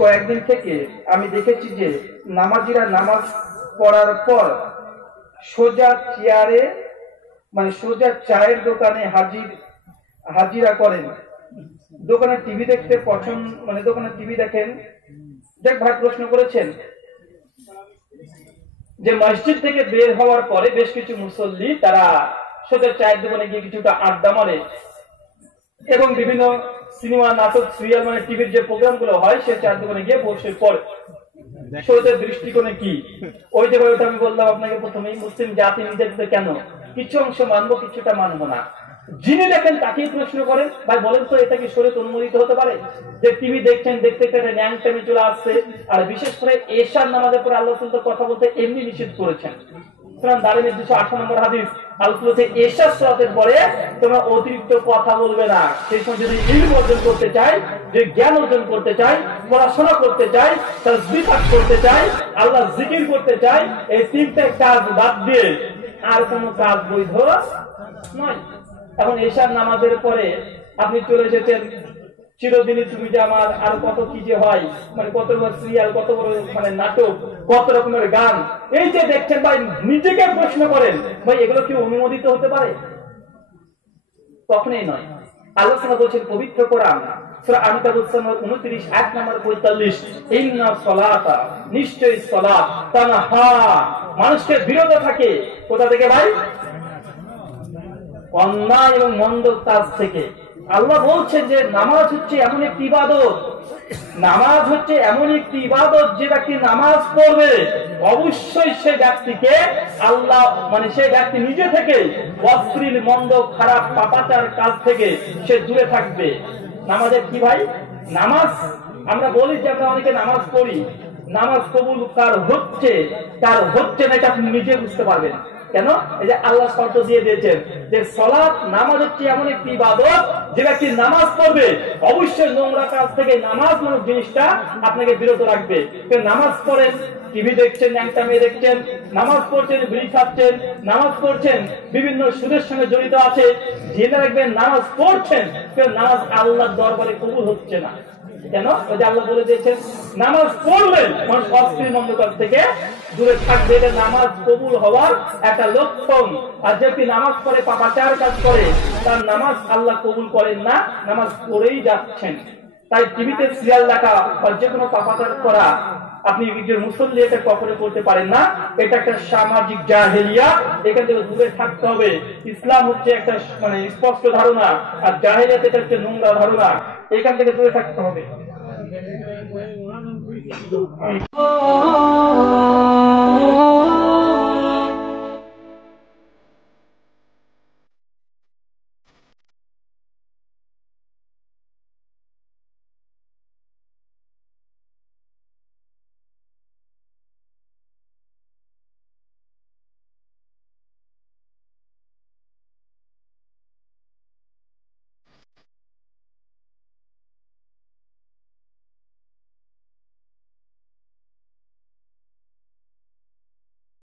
কয়েকদিন থেকে আমি দেখেছি যে নামাজিরা নামাজ পড়ার পর সোজা চেয়ারে মানে সোজা চায়ের দোকানে হাজিরা করেন। দোকানে টিভি দেখতে পছন্দ মানে দোকানে টিভি দেখেন। দেখ ভাই প্রশ্ন করেছেন যে মসজিদ থেকে বের হওয়ার পরে বেশ কিছু মুসল্লি তারা সোজা চায়ের দোকানে গিয়ে কিছুটা আড্ডা মারে এবং বিভিন্ন সিনেমা নাটক সিরিয়াল মানে টিভির যে প্রোগ্রাম গুলো হয় সে চায়ের দোকানে গিয়ে বসে পড়ে। শরীয়তের দৃষ্টিকোণে কি? ওই যে ওটা আমি বললাম আপনাকে প্রথমেই, মুসলিম জাতি নির্যাতিত কেন? কিছু অংশ মানবো কিছুটা মানবো না। যিনি দেখেন তাকেই প্রশ্ন করেন, ভাই বলেন তো এটা কি শরীয়ত অনুমোদিত হতে পারে যে টিভি দেখছেন দেখতে দেখতে ন্যাং টাইমে চলে আসছে? আর বিশেষ করে এশার নামাজের পরে আল্লাহ রাসূল কথা বলতে এমনি নিষেধ করেছেন। সুতরাং দারিমের 208 নম্বর হাদিস আলোচনাতে এশার সালাতের পরে তোমরা অতিরিক্ত কথা বলবে না। সেই সময় যদি ইলম অর্জন করতে চাই, যে জ্ঞান অর্জন করতে চাই, পড়াশোনা করতে চাই, তাসবিহ করতে চাই, আল্লাহ জিকির করতে চাই, এই তিনটে কাজ বাদ দিয়ে আর কোনো কাজ বৈধ নয়। এখন এশার নামাজের পরে আপনি চলে এসেছেন চিরদিনই তুমি যে আমার, আর কত কি যে হয়, মানে কত বড় সিরিয়াল, কত বড় মানে নাটক, কত রকমের গান, এই যে দেখছেন ভাই, নিজেকে প্রশ্ন করেন ভাই এগুলো কি অনুমোদিত হতে পারে? কখনোই নয়। আলোচনা বলছেন পবিত্র কোরআন সূরা আনকাবুত 29 নম্বর 45, ইন্না সলাতা, নিশ্চয়ই সালাত তানহা, মানুষকে বিরত থাকে কোথা থেকে ভাই? অন্যায় এবং মন্দ কাজ থেকে। আল্লাহ বলছেন যে নামাজ হচ্ছে এমন একটি ইবাদত, নামাজ হচ্ছে এমন একটি ইবাদত যে ব্যক্তি নামাজ পড়বে অবশ্যই সে ব্যক্তিকে আল্লাহ মানে সে ব্যক্তি নিজে থেকে অশ্লীল মন্দ খারাপ পাপাচার কাজ থেকে সে দূরে থাকবে। নামাজের কি ভাই? নামাজ আমরা বলি যে আমরা অনেকে নামাজ পড়ি, নামাজ কবুল কার হচ্ছে না এটা আপনি নিজে বুঝতে পারবেন। কেন? এই যে আল্লাহ শর্ত দিয়ে দিয়েছেন যে সালাত নামাজ হচ্ছে এমন একটি ইবাদত যে ব্যক্তি নামাজ পড়বে অবশ্যই নোংরা কাজ থেকে নামাজ নামক জিনিসটা আপনাকে বিরত রাখবে। নামাজ পড়েন, টিভি দেখছেন, ন্যাংটামি দেখছেন, নামাজ পড়ছেন, বিড়ি খাচ্ছেন, নামাজ পড়ছেন, বিভিন্ন সুদের সঙ্গে জড়িত আছে, জেনে রাখবেন নামাজ পড়ছেন কিন্তু নামাজ আল্লাহর দরবারে কবুল হচ্ছে না। কেন? ওই যে আল্লাহ বলে দিয়েছেন নামাজ পড়লেন মানুষ অশ্লীল মন্দ কাজ থেকে দূরে থাকবে, এটা নামাজ কবুল হওয়ার একটা লক্ষণ। আর যে নামাজ পড়ে পাপাচার কাজ করে তার নামাজ আল্লাহ কবুল করেন না, নামাজ পড়েই যাচ্ছেন। তাই টিভিতে সিরিয়াল দেখা বা যে কোনো পাপাচার করা আপনি একজন মুসল্লি এটা কখনো করতে পারেন না। এটা একটা সামাজিক জাহেলিয়া, এখান থেকে দূরে থাকতে হবে। ইসলাম হচ্ছে একটা মানে স্পষ্ট ধারণা, আর জাহেলিয়াত এটা হচ্ছে নোংরা ধারণা, এখান থেকে দূরে থাকতে হবে।